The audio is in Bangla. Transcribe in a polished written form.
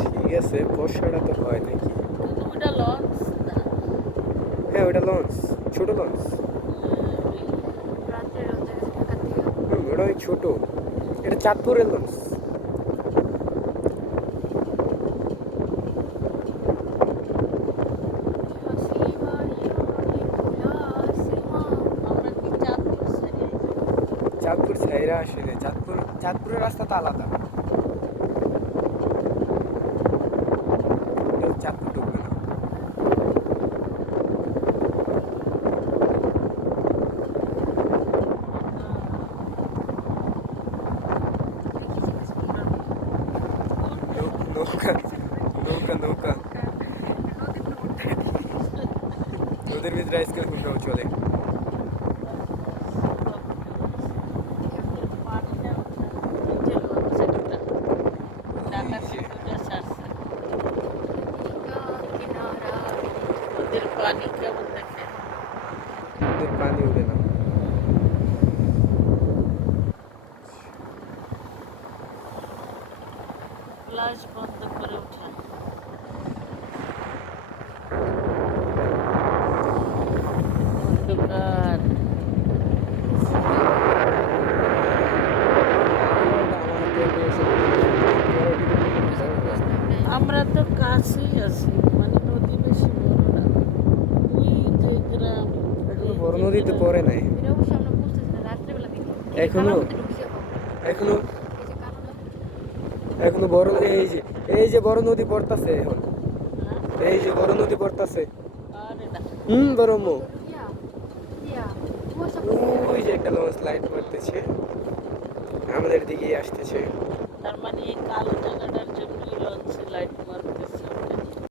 ঠিক আছে, বর্ষাটা তো হয় নাকি? হ্যাঁ, ওটা লঞ্চ, ছোট লঞ্চ। ওটা অনেক ছোট, এটা চাঁদপুরের লঞ্চ। চাঁদপুর ছাইরা আসলে চাঁদপুরের রাস্তা তো আলাদা। চাঁদপুর ঢুকবে না। নৌকা নৌকা নৌকা নদীর ভিতরে আইসক্রিম কুমড়াও চলে। নদীর পানি উঠে না। ফ্লাশ বন্ধ করে ওঠা। অন্ধকার। আমরা তো কাছেই আছি, মানে নদী বেশি বড় না। ওই যে গ্রাম, এখনো বড় নদীতে পড়ে নাই। এখনো এখনো এখনো বড়, এই যে বড় নদী পড়তাছে এখন। এই যে বড় নদী পড়তাছে। আরে না, বড়ম্মু, ওই যে একটা লঞ্চ লাইট মারতেছে, আমাদের দিকেই আসতেছে। তার মানে এই কালো জায়গাটার